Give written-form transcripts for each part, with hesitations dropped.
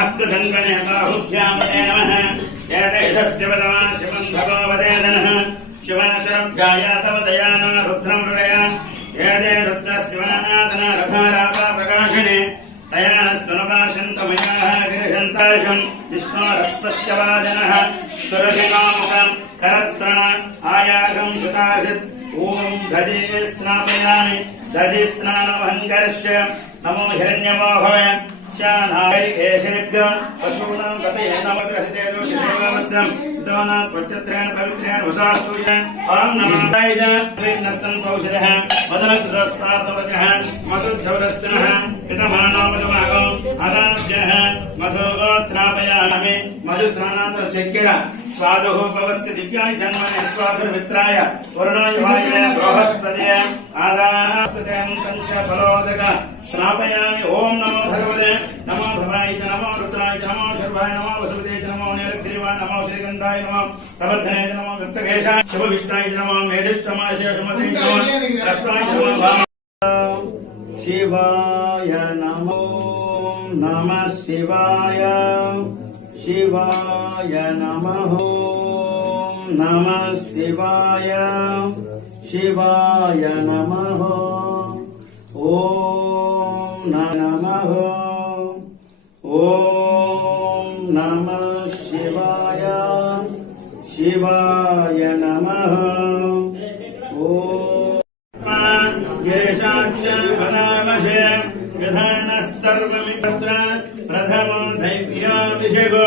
अस्तुधङ्गणे बाहुभ्यामते नमः एतैषस्य वदमा शिवं भगवदेदनः शिवनशरभ्याय तव दयाना रुद्रं हृदया एते रुद्रस्य वननादन रथारापापकाशिने तयानस्तनुपाशन्तमयाः गिरिशन्ताशं विष्णोरस्वस्य वाजनः सुरभिमामुखं करत्रण आयागं सुताशित् ॐ दधि स्नापयामि दधि स्नानमहङ्कर्ष्य नमो हिरण्यबाहवे शानायेषेभ्यो पशूनां पतये नमद्रहितेजोषिदेवस्यं विद्वानात् त्वच्चत्रेण पवित्रेण वसास्तुर्य ॐ नमः वायज विघ्नस्सन्तौषधः मदनकृतस्तार्थवचः मधुद्धवरस्तिनः पितमानो मधुमागो अदाभ्यः मधुगो स्नापयामि मधुस्नानान्तरचक्र स्वादुः भवस्य दिव्याय जन्मने स्वादुर्मित्राय वरुणाय वायवे बृहस्पतये आदास्पत्यं पंच फलोदक स्नापयामि ओम नमो भगवते नमो भवाय नमो रुद्राय नमो शर्वाय नमो वसुदेवाय नमो नीलग्रीवाय नमो श्रीगंधाय नमो तवर्धनाय नमो व्यक्तकेशाय शुभविष्टाय नमो मेढिष्टमाय सुमते नमो तस्माय नमो शिवाय नमो नमः शिवाय शिवाय नमः नमः शिवाय शिवाय नमः ओम नमः ओम नमः शिवाय शिवाय नमः ओम गिरीशाच्च वदामशे विधानः सर्वमित्र प्रथमो दैव्याभिषेको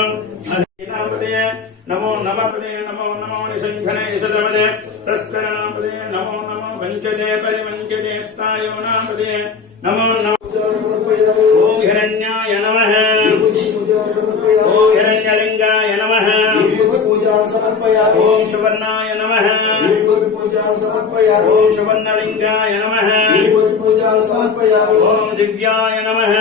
नमो नमपदे नमो नमो निसंघने सदमदे तस्करनापदे नमो नमो वंचदे परिवंचदे स्थायो नापदे नमो नमो ओम हिरण्याय नमः ओम हिरण्यलिंगाय नमः ओम सुवर्णाय नमः ओम सुवर्णलिंगाय नमः ओम दिव्याय नमः